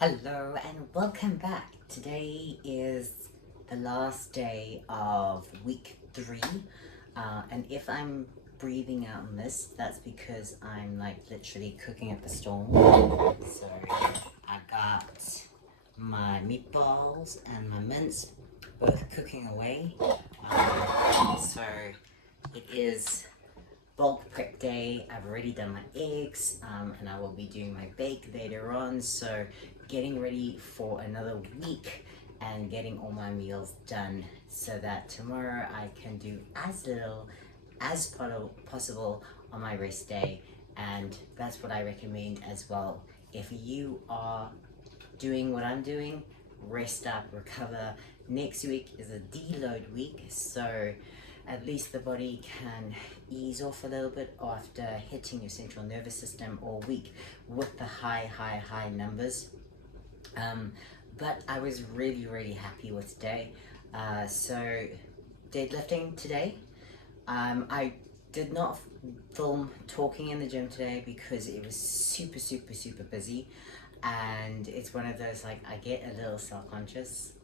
Hello and welcome back. Today is the last day of week 3, and if I'm breathing out on this, that's because I'm like literally cooking up a storm. So I got my meatballs and my mince both cooking away. So it is bulk prep day. I've already done my eggs, and I will be doing my bake later on. So getting ready for another week and getting all my meals done so that tomorrow I can do as little as possible on my rest day. And that's what I recommend as well. If you are doing what I'm doing, rest up, recover. Next week is a deload week, so at least the body can ease off a little bit after hitting your central nervous system all week with the high numbers. But I was really happy with today. So deadlifting today. I did not film talking in the gym today because it was super busy, and it's one of those, like, I get a little self-conscious,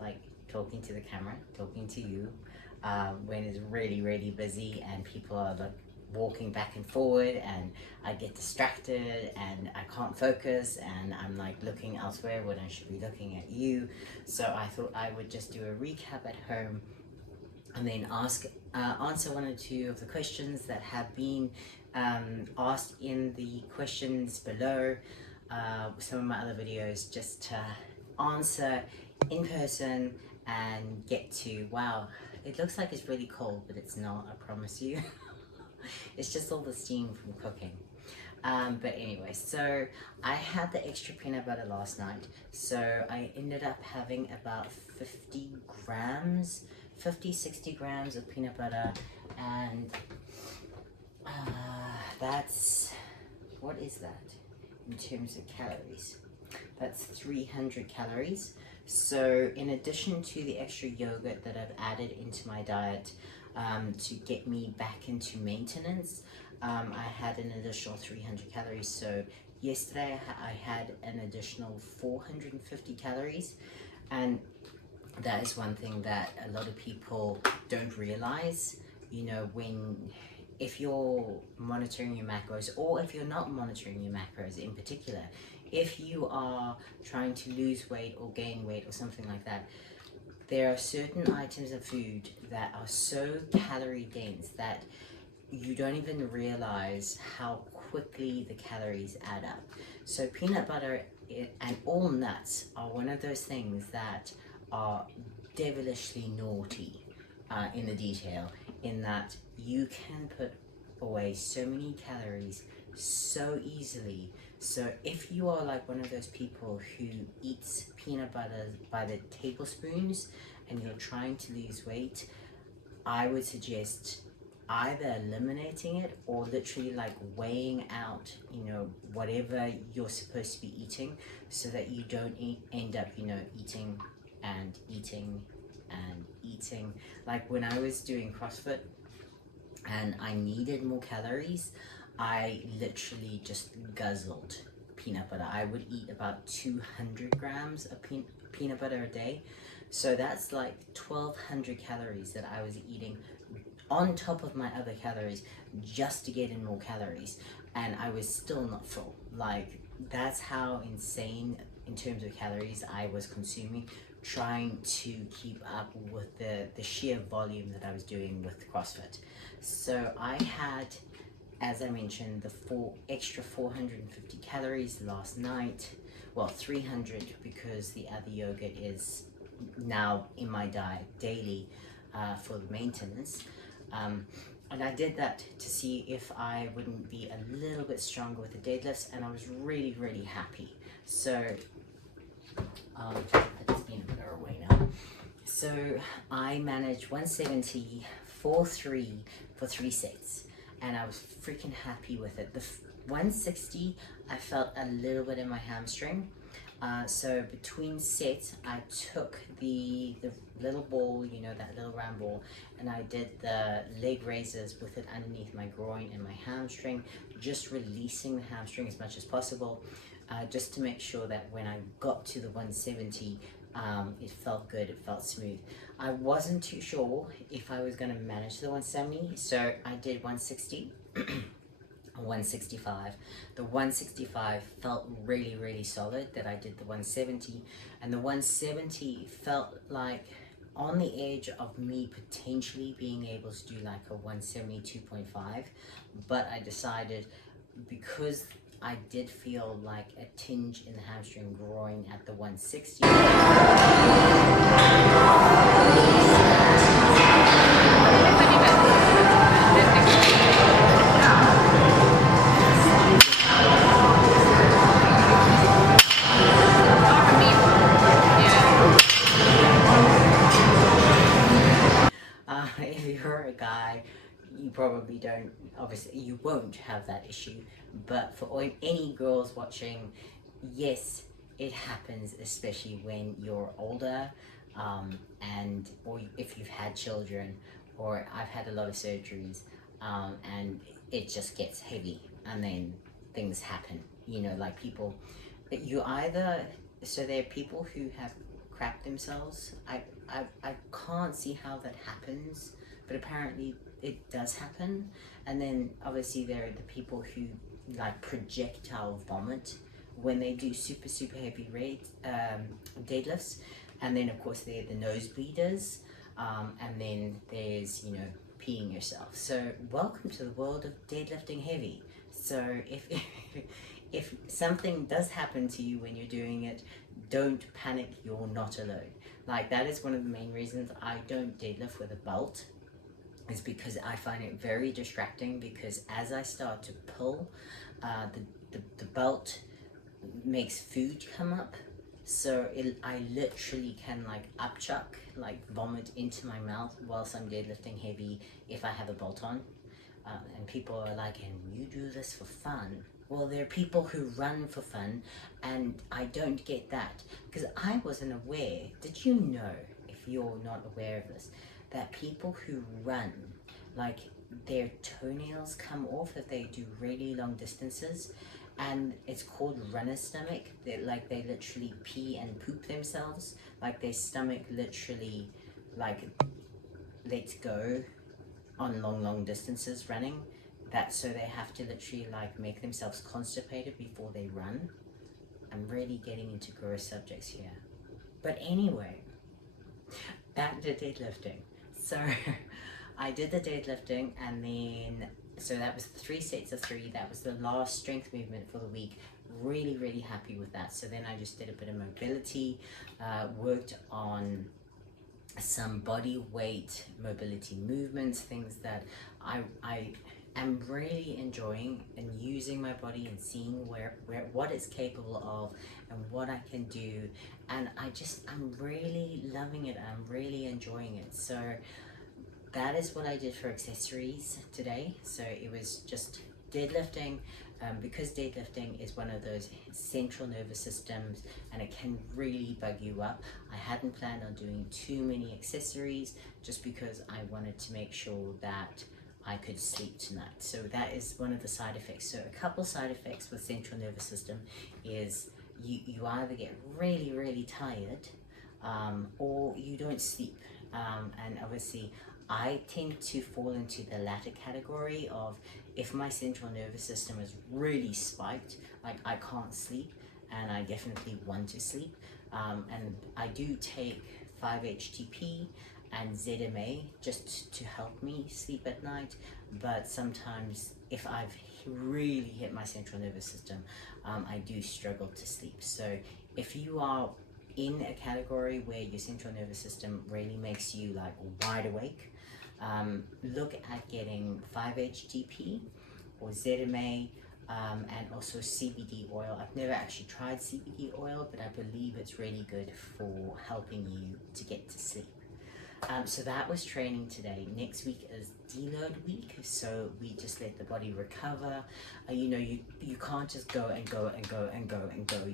like talking to the camera, talking to you, when it's really busy and people are like walking back and forward, and I get distracted and I can't focus and I'm like looking elsewhere when I should be looking at you. So I thought I would just do a recap at home and then answer one or two of the questions that have been asked in the questions below. Some of my other videos, just to answer in person and get to, wow, it looks like it's really cold, but it's not, I promise you. It's just all the steam from cooking. But anyway, so I had the extra peanut butter last night, so I ended up having about 60 grams of peanut butter, and that's, what is that in terms of calories? That's 300 calories. So in addition to the extra yogurt that I've added into my diet to get me back into maintenance, I had an additional 300 calories. So yesterday I had an additional 450 calories, and that is one thing that a lot of people don't realize. You know, if you're monitoring your macros, or if you're not monitoring your macros in particular, if you are trying to lose weight or gain weight or something like that, there are certain items of food that are so calorie dense that you don't even realize how quickly the calories add up. So peanut butter and all nuts are one of those things that are devilishly naughty in the detail, in that you can put away so many calories so easily. So if you are like one of those people who eats peanut butter by the tablespoons and you're trying to lose weight, I would suggest either eliminating it or literally like weighing out, whatever you're supposed to be eating, so that you don't end up, eating and eating and eating. Like when I was doing CrossFit and I needed more calories, I literally just guzzled peanut butter. I would eat about 200 grams of peanut butter a day. So that's like 1,200 calories that I was eating on top of my other calories just to get in more calories. And I was still not full. Like, that's how insane in terms of calories I was consuming, trying to keep up with the sheer volume that I was doing with CrossFit. So I had, as I mentioned, the extra 450 calories last night. Well, 300 because the other yogurt is now in my diet daily for the maintenance. And I did that to see if I wouldn't be a little bit stronger with the deadlifts, and I was really happy. So I just need to put her away now. So I managed 170 for 3 sets, and I was freaking happy with it. The 160, I felt a little bit in my hamstring. So between sets, I took the little ball, that little round ball, and I did the leg raises with it underneath my groin and my hamstring, just releasing the hamstring as much as possible. just to make sure that when I got to the 170, it felt good, it felt smooth. I wasn't too sure if I was going to manage the 170, so I did 160. 165. The 165 felt really solid that I did the 170, and the 170 felt like on the edge of me potentially being able to do like a 172.5, but I decided, because I did feel like a tinge in the hamstring growing at the 160. If you're a guy, you probably don't, obviously you won't have that issue, but for any girls watching, yes, it happens, especially when you're older, or if you've had children, or I've had a lot of surgeries, and it just gets heavy, and then things happen, you know, like people, so there are people who have crapped themselves. I can't see how that happens, but apparently it does happen. And then obviously there are the people who like projectile vomit when they do super heavy deadlifts. And then of course they're the nosebleeders, and then there's, you know, peeing yourself. So welcome to the world of deadlifting heavy. So if something does happen to you when you're doing it, don't panic, you're not alone. Like, that is one of the main reasons I don't deadlift with a belt, is because I find it very distracting, because as I start to pull, the belt makes food come up, so I literally can like upchuck, like vomit into my mouth whilst I'm deadlifting heavy if I have a belt on. And people are like, and you do this for fun? Well, there are people who run for fun, and I don't get that, because I wasn't aware. Did you know, if you're not aware of this, that people who run, like their toenails come off if they do really long distances, and it's called runner's stomach? They literally pee and poop themselves, like their stomach literally like lets go on long distances running. That, so they have to literally like make themselves constipated before they run. I'm really getting into gross subjects here, but anyway, back to deadlifting. So I did the deadlifting, and then so that was 3 sets of 3. That was the last strength movement for the week. Really happy with that. So then I just did a bit of mobility, worked on some body weight mobility movements, things that I am really enjoying, and using my body and seeing what it's capable of and what I can do, and I'm really loving it. I'm really enjoying it. So that is what I did for accessories today. So it was just deadlifting, because deadlifting is one of those central nervous systems, and it can really bug you up. I hadn't planned on doing too many accessories, just because I wanted to make sure that I could sleep tonight. So that is one of the side effects. So a couple side effects with central nervous system is you either get really tired, or you don't sleep. And obviously I tend to fall into the latter category of, if my central nervous system is really spiked, like I can't sleep, and I definitely want to sleep. And I do take 5-HTP and ZMA just to help me sleep at night, but sometimes if I've really hit my central nervous system, I do struggle to sleep. So if you are in a category where your central nervous system really makes you like wide awake, look at getting 5-HTP or ZMA, and also CBD oil. I've never actually tried CBD oil, but I believe it's really good for helping you to get to sleep. So that was training today. Next week is deload week, so we just let the body recover. You know, you can't just go.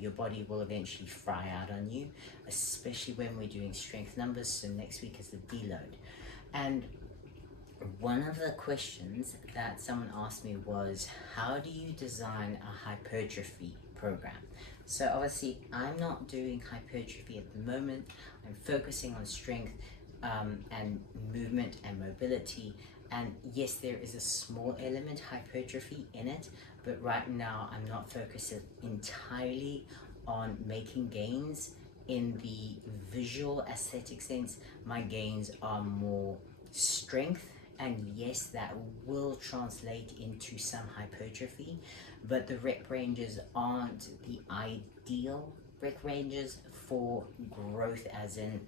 Your body will eventually fry out on you, especially when we're doing strength numbers. So next week is the deload. And one of the questions that someone asked me was, how do you design a hypertrophy program? So obviously I'm not doing hypertrophy at the moment. I'm focusing on strength and movement and mobility. And yes, there is a small element hypertrophy in it, but right now I'm not focusing entirely on making gains in the visual aesthetic sense. My gains are more strength, and yes, that will translate into some hypertrophy, but the rep ranges aren't the ideal rep ranges for growth, as in,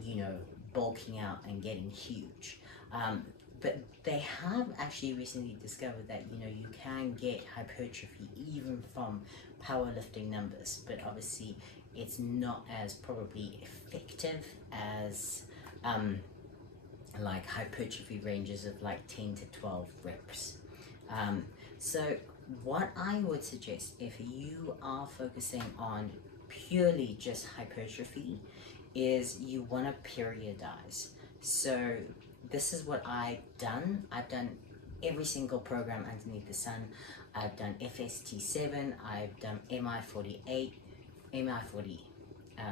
you know, bulking out and getting huge. But they have actually recently discovered that, you know, you can get hypertrophy even from powerlifting numbers, but obviously it's not as probably effective as like hypertrophy ranges of like 10 to 12 reps. So what I would suggest, if you are focusing on purely just hypertrophy, is you want to periodize. So this is what I've done. I've done every single program underneath the sun. I've done FST7, I've done MI48,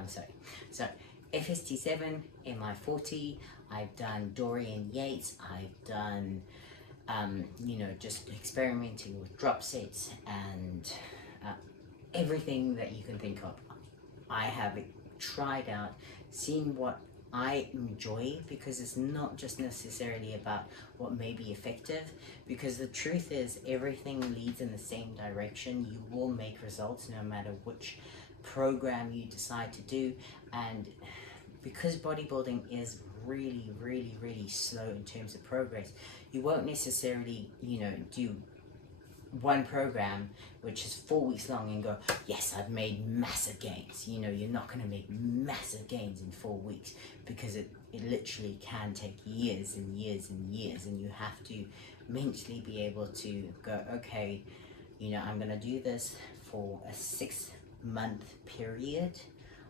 so FST7, MI40, I've done Dorian Yates, I've done, you know, just experimenting with drop sets and everything that you can think of. I have tried out, seen what I enjoy, because it's not just necessarily about what may be effective, because the truth is everything leads in the same direction. You will make results no matter which program you decide to do. And because bodybuilding is really slow in terms of progress, you won't necessarily, you know, do one program which is 4 weeks long and go, yes, I've made massive gains. You know, you're not going to make massive gains in 4 weeks, because it literally can take years and years and years, and you have to mentally be able to go, okay, you know, I'm going to do this for a 6-month period,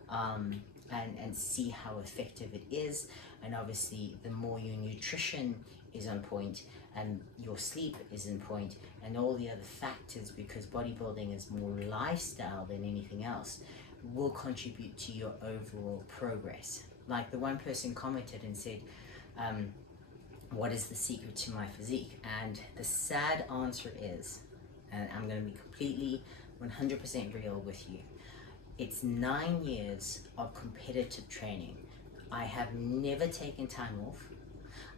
and see how effective it is. And obviously the more your nutrition is on point and your sleep is in point and all the other factors, because bodybuilding is more lifestyle than anything else, will contribute to your overall progress. Like the one person commented and said, what is the secret to my physique? And the sad answer is, and I'm going to be completely 100% real with you, it's 9 years of competitive training. I have never taken time off.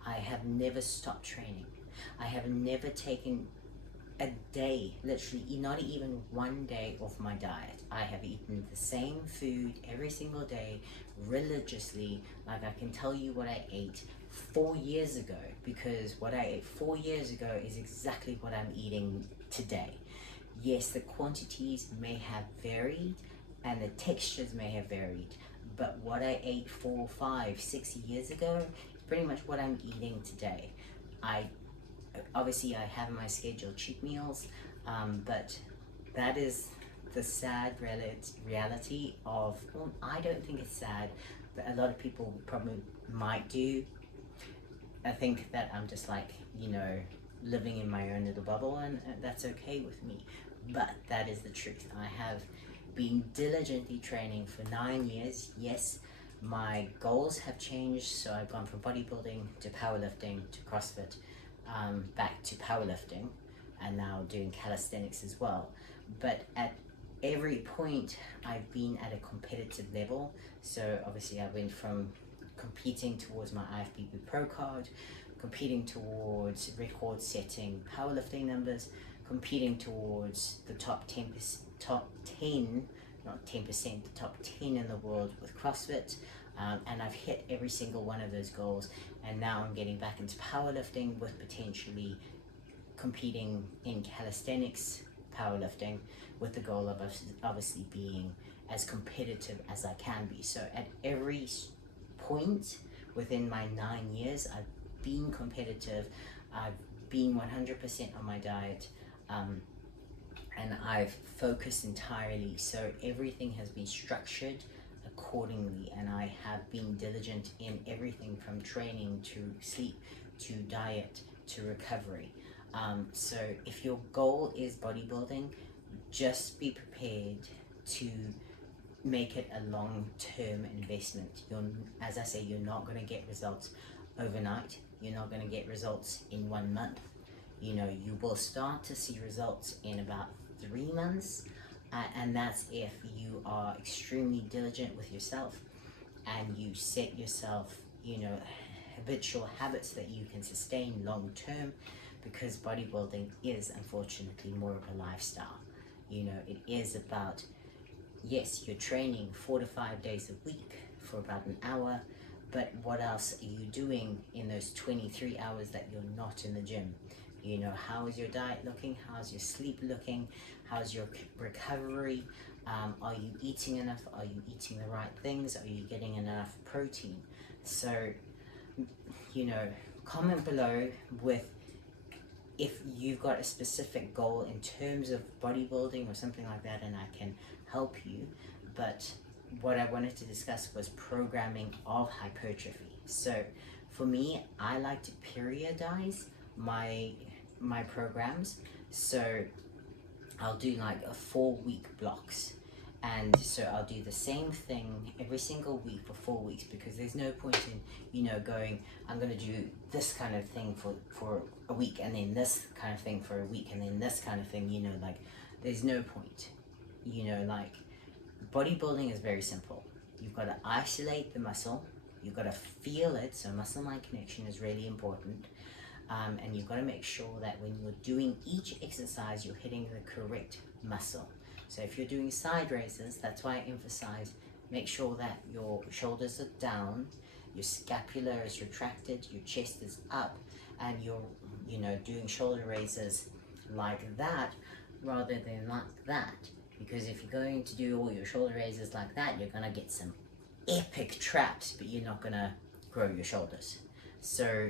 I have never stopped training. I have never taken a day, literally not even one day off my diet. I have eaten the same food every single day, religiously. Like I can tell you what I ate 4 years ago, because what I ate 4 years ago is exactly what I'm eating today. Yes, the quantities may have varied and the textures may have varied, but what I ate 4, 5, 6 years ago is pretty much what I'm eating today. Obviously I have my scheduled cheat meals, but that is the sad reality of, well, I don't think it's sad, but a lot of people probably might do. I think that I'm just like, you know, living in my own little bubble, and that's okay with me. But that is the truth. I have been diligently training for 9 years. Yes, my goals have changed, so I've gone from bodybuilding to powerlifting to CrossFit, back to powerlifting, and now doing calisthenics as well. But at every point I've been at a competitive level. So obviously I went from competing towards my IFBB PRO card, competing towards record setting powerlifting numbers, competing towards the top 10, not 10%, the top 10 in the world with CrossFit. And I've hit every single one of those goals, and now I'm getting back into powerlifting with potentially competing in calisthenics powerlifting, with the goal of obviously being as competitive as I can be. So at every point within my 9 years, I've been competitive, I've been 100% on my diet, and I've focused entirely. So everything has been structured accordingly, and I have been diligent in everything from training to sleep to diet to recovery. So if your goal is bodybuilding, just be prepared to make it a long-term investment. As I say, you're not going to get results overnight. You're not going to get results in 1 month. You know, you will start to see results in about 3 months, and that's if you are extremely diligent with yourself and you set yourself, you know, habitual habits that you can sustain long term, because bodybuilding is unfortunately more of a lifestyle. You know, it is about, yes, you're training 4 to 5 days a week for about an hour, but what else are you doing in those 23 hours that you're not in the gym? You know, how is your diet looking? How's your sleep looking? How's your recovery? Are you eating enough? Are you eating the right things? Are you getting enough protein? So, you know, comment below with if you've got a specific goal in terms of bodybuilding or something like that, and I can help you. But what I wanted to discuss was programming of hypertrophy. So for me, I like to periodize my programs. So I'll do like a 4-week blocks, and so I'll do the same thing every single week for 4 weeks, because there's no point in, you know, going, I'm going to do this kind of thing for a week, and then this kind of thing for a week, and then this kind of thing, you know, like there's no point. You know, like bodybuilding is very simple. You've got to isolate the muscle, you've got to feel it, so muscle-mind connection is really important. And you've got to make sure that when you're doing each exercise, you're hitting the correct muscle. So if you're doing side raises, that's why I emphasize, make sure that your shoulders are down, your scapula is retracted, your chest is up, and you're, you know, doing shoulder raises like that rather than like that. Because if you're going to do all your shoulder raises like that, you're going to get some epic traps, but you're not going to grow your shoulders. So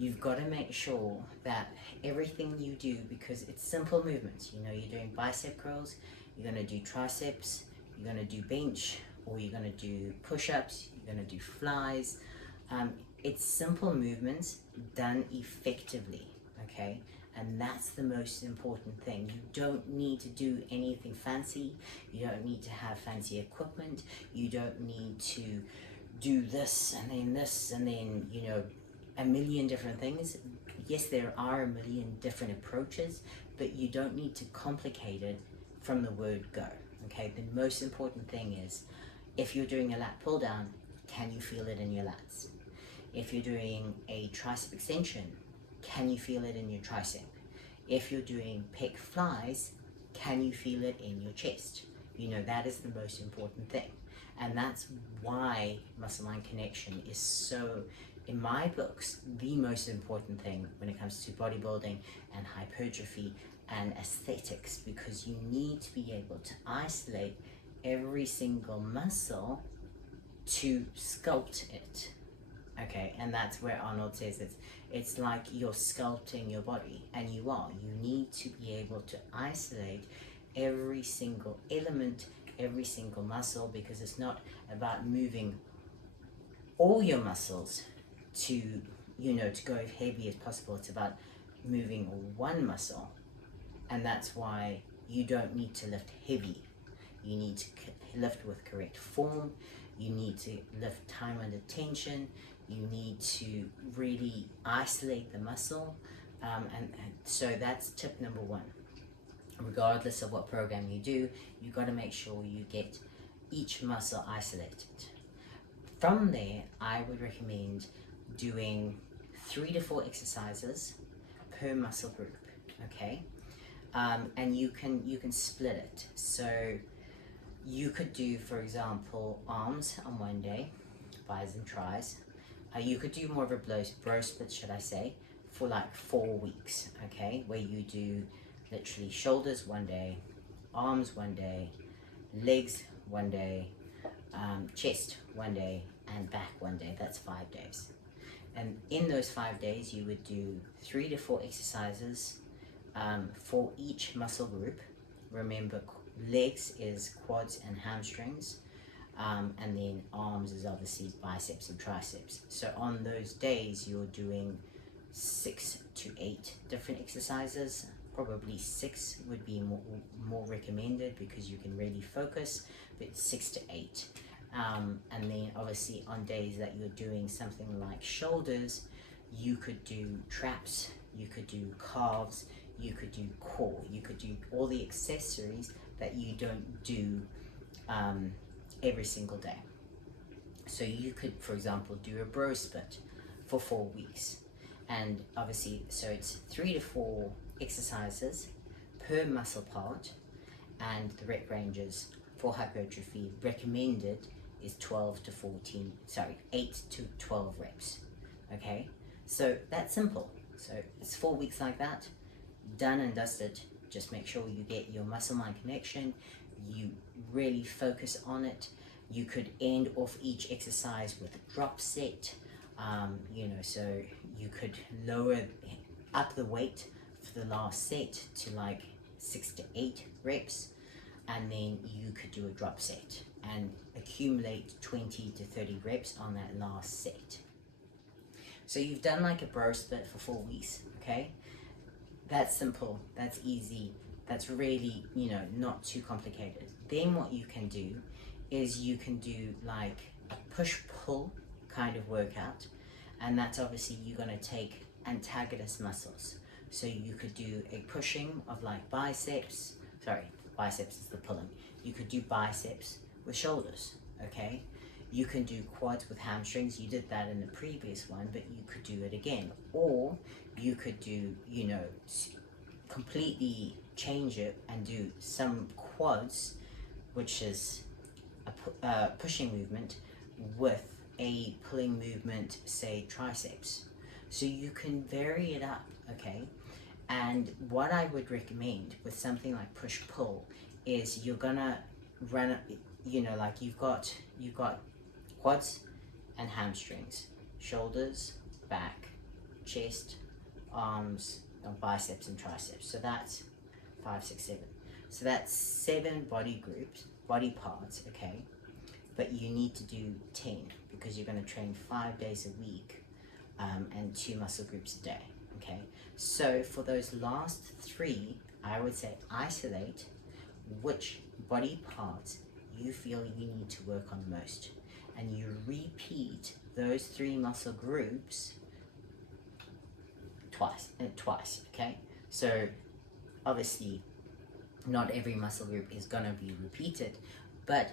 you've got to make sure that everything you do, because it's simple movements, you know, you're doing bicep curls, you're going to do triceps, you're going to do bench, or you're going to do push-ups, you're going to do flies. It's simple movements done effectively, okay? And that's the most important thing. You don't need to do anything fancy. You don't need to have fancy equipment. You don't need to do this, and then, you know, a million different things. Yes, there are a million different approaches, but you don't need to complicate it from the word go, okay? The most important thing is, if you're doing a lat pull down, can you feel it in your lats? If you're doing a tricep extension, can you feel it in your tricep? If you're doing pec flies, can you feel it in your chest? You know, that is the most important thing. And that's why muscle-mind connection is so, in my books, the most important thing when it comes to bodybuilding and hypertrophy and aesthetics, because you need to be able to isolate every single muscle to sculpt it. Okay, and that's where Arnold says it's like you're sculpting your body, and you are. You need to be able to isolate every single element, every single muscle, because it's not about moving all your muscles to, you know, to go as heavy as possible. It's about moving one muscle, and that's why you don't need to lift heavy. You need to lift with correct form. You need to lift time under tension. You need to really isolate the muscle, and so that's tip number one. Regardless of what program you do, you've got to make sure you get each muscle isolated. From there, I would recommend doing 3 to 4 exercises per muscle group, okay? And you can split it. So you could do, for example, arms on one day, bis and tris. You could do more of a bro split, should I say, for like 4 weeks, okay? Where you do literally shoulders one day, arms one day, legs one day, chest one day, and back one day. That's 5 days. And in those 5 days, you would do 3 to 4 exercises for each muscle group. Remember, legs is quads and hamstrings, and then arms is obviously biceps and triceps. So on those days, you're doing 6 to 8 different exercises probably 6 would be more recommended because you can really focus, but 6 to 8. And then obviously on days that you're doing something like shoulders, you could do traps, you could do calves, you could do core, you could do all the accessories that you don't do every single day. So you could, for example, do a bro split for 4 weeks. And obviously, so it's 3 to 4 exercises per muscle part, and the rep ranges for hypertrophy recommended is 8 to 12 reps. Okay, so that's simple. So it's 4 weeks like that, done and dusted. Just make sure you get your muscle mind connection, you really focus on it. You could end off each exercise with a drop set, so you could up the weight for the last set to like 6 to 8 reps, and then you could do a drop set and accumulate 20 to 30 reps on that last set. So you've done like a bro split for 4 weeks, okay? That's simple, that's easy, that's really, not too complicated. Then what you can do is you can do like a push-pull kind of workout, and that's obviously you're going to take antagonist muscles. So you could do a pushing of like biceps is the pulling. You could do biceps with shoulders, okay? You can do quads with hamstrings. You did that in the previous one, but you could do it again. Or you could do, completely change it and do some quads, which is a pushing movement with a pulling movement, say triceps. So you can vary it up, okay? And what I would recommend with something like push-pull is you're gonna run, like you've got quads and hamstrings, shoulders, back, chest, arms, and biceps and triceps. So that's 5, 6, 7. So that's 7 body groups, body parts, okay? But you need to do 10 because you're going to train 5 days a week and 2 muscle groups a day, okay? So for those last 3, I would say isolate which body parts you feel you need to work on most, and you repeat those 3 muscle groups twice, okay? So obviously not every muscle group is going to be repeated, but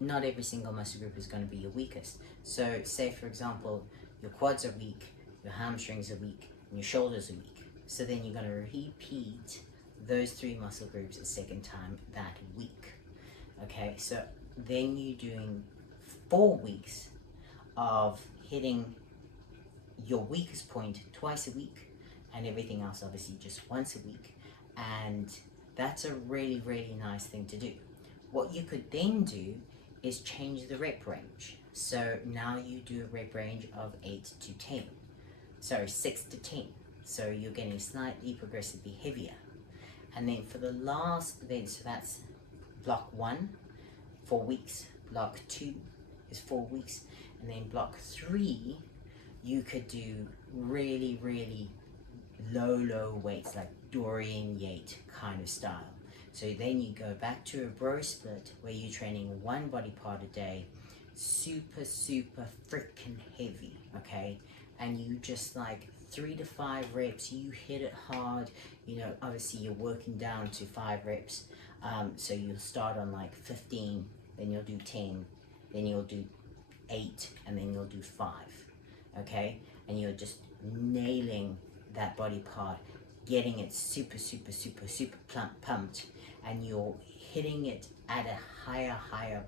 not every single muscle group is going to be your weakest. So say for example your quads are weak, your hamstrings are weak, and your shoulders are weak. So then you're going to repeat those 3 muscle groups a second time that week. Okay, so then you're doing 4 weeks of hitting your weakest point twice a week, and everything else obviously just once a week. And that's a really, really nice thing to do. What you could then do is change the rep range. So now you do a rep range of 6 to 10. So you're getting slightly progressively heavier. And then for the last, so that's block 1, 4 weeks. Block 2 is 4 weeks. And then block 3, you could do really, really low weights, like Dorian Yates kind of style. So then you go back to a bro split where you're training 1 body part a day, super freaking heavy, okay? And you just like 3 to 5 reps, you hit it hard. Obviously you're working down to 5 reps. So you'll start on like 15, then you'll do 10, then you'll do 8, and then you'll do 5, okay? And you're just nailing that body part, getting it super pumped, and you're hitting it at a higher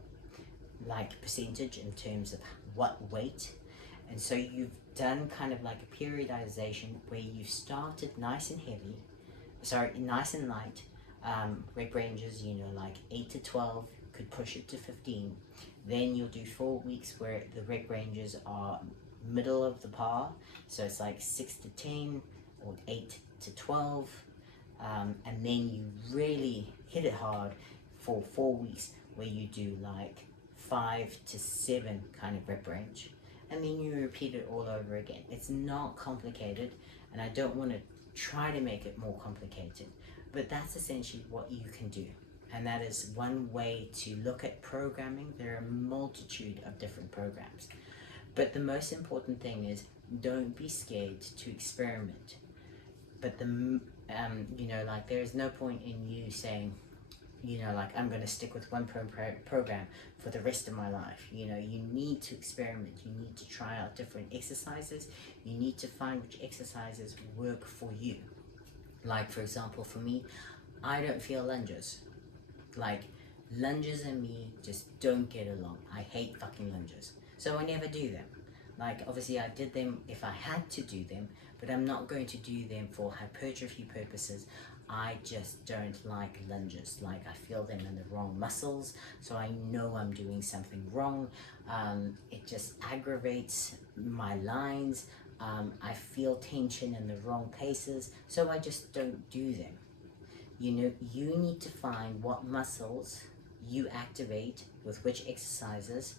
like percentage in terms of what weight. And so you've done kind of like a periodization where you've started nice and light, rep ranges, like 8 to 12, could push it to 15. Then you'll do 4 weeks where the rep ranges are middle of the par, so it's like 6 to 10 or 8 to 12, and then you really hit it hard for 4 weeks where you do like 5 to 7 kind of rep range, and then you repeat it all over again. It's not complicated, and I don't want to try to make it more complicated. But that's essentially what you can do. And that is one way to look at programming. There are a multitude of different programs. But the most important thing is, don't be scared to experiment. But like, there is no point in you saying, like, I'm going to stick with one program for the rest of my life. You need to experiment. You need to try out different exercises. You need to find which exercises work for you. Like, for example, for me, I don't feel lunges. Like, lunges and me just don't get along. I hate fucking lunges. So I never do them. Like, obviously I did them if I had to do them, but I'm not going to do them for hypertrophy purposes. I just don't like lunges. Like, I feel them in the wrong muscles, so I know I'm doing something wrong. It just aggravates my lines. I feel tension in the wrong places, so I just don't do them. You need to find what muscles you activate with which exercises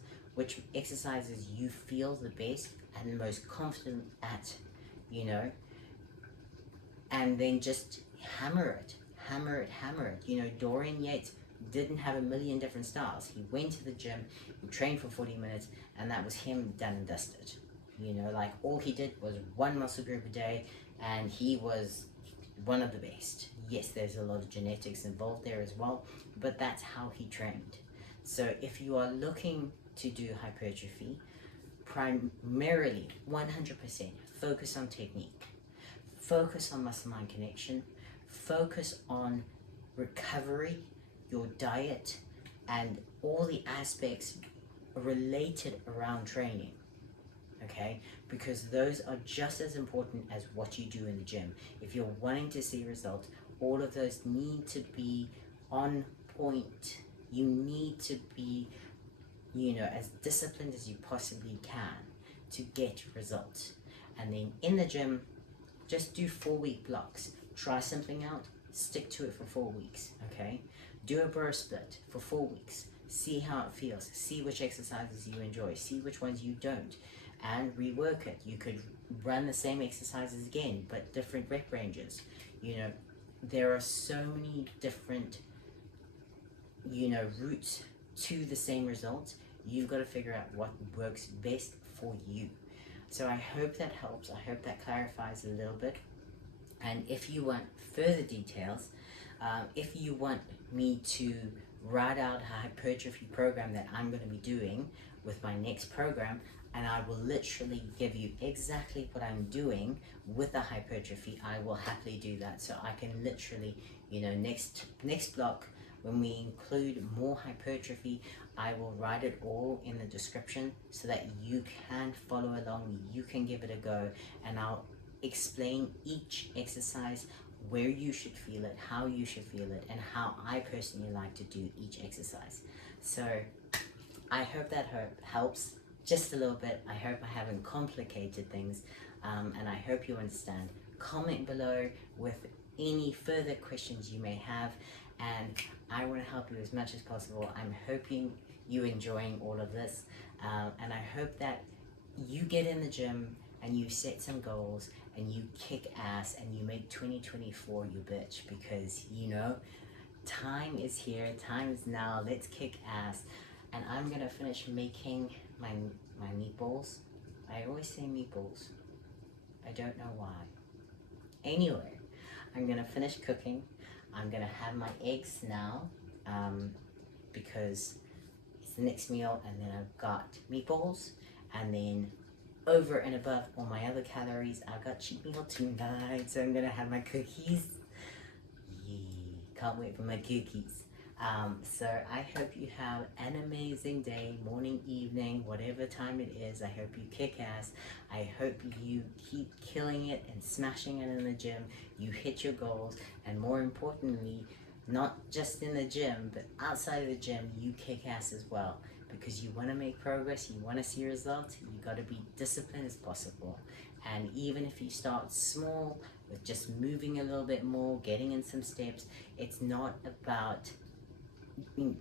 you feel the best and the most confident at, and then just hammer it. Dorian Yates didn't have a million different styles. He went to the gym, he trained for 40 minutes, and that was him done and dusted. Like, all he did was one muscle group a day, and he was one of the best. Yes, there's a lot of genetics involved there as well, but that's how he trained. So if you are looking to do hypertrophy, primarily 100% focus on technique, focus on muscle-mind connection, focus on recovery, your diet, and all the aspects related around training. Okay, because those are just as important as what you do in the gym. If you're wanting to see results, all of those need to be on point. You need to be, as disciplined as you possibly can to get results. And then in the gym, just do 4-week blocks. Try something out, stick to it for 4 weeks, okay? Do a bro split for 4 weeks. See how it feels. See which exercises you enjoy. See which ones you don't. And rework it. You could run the same exercises again, but different rep ranges. There are so many different, routes to the same results. You've got to figure out what works best for you. So I hope that helps. I hope that clarifies a little bit. And if you want further details, if you want me to write out a hypertrophy program that I'm going to be doing with my next program, and I will literally give you exactly what I'm doing with the hypertrophy, I will happily do that. So I can literally, next block, when we include more hypertrophy, I will write it all in the description so that you can follow along, you can give it a go, and I'll explain each exercise, where you should feel it, how you should feel it, and how I personally like to do each exercise. So I hope that helps just a little bit. I hope I haven't complicated things, and I hope you understand. Comment below with any further questions you may have, and I want to help you as much as possible. I'm hoping you're enjoying all of this, and I hope that you get in the gym and you set some goals and you kick ass and you make 2024 your bitch, because time is here, time is now. Let's kick ass. And I'm gonna finish making my meatballs. I always say meatballs, I don't know why. Anyway, I'm gonna finish cooking. I'm gonna have my eggs now, because it's the next meal, and then I've got meatballs, and then over and above all my other calories, I've got cheat meal tonight, so I'm gonna have my cookies. Yee, can't wait for my cookies. So I hope you have an amazing day, morning, evening, whatever time it is. I hope you kick ass. I hope you keep killing it and smashing it in the gym. You hit your goals, and more importantly, not just in the gym, but outside of the gym, you kick ass as well. Because you want to make progress, you want to see results, you got to be disciplined as possible. And even if you start small, with just moving a little bit more, getting in some steps, it's not about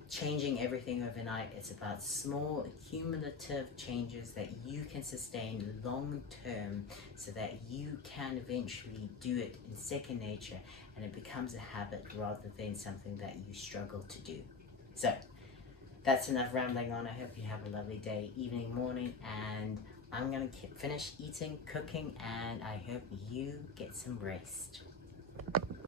changing everything overnight. It's about small cumulative changes that you can sustain long term so that you can eventually do it in second nature and it becomes a habit rather than something that you struggle to do. So that's enough rambling on. I hope you have a lovely day, evening, morning, and I'm going to finish eating, cooking, and I hope you get some rest.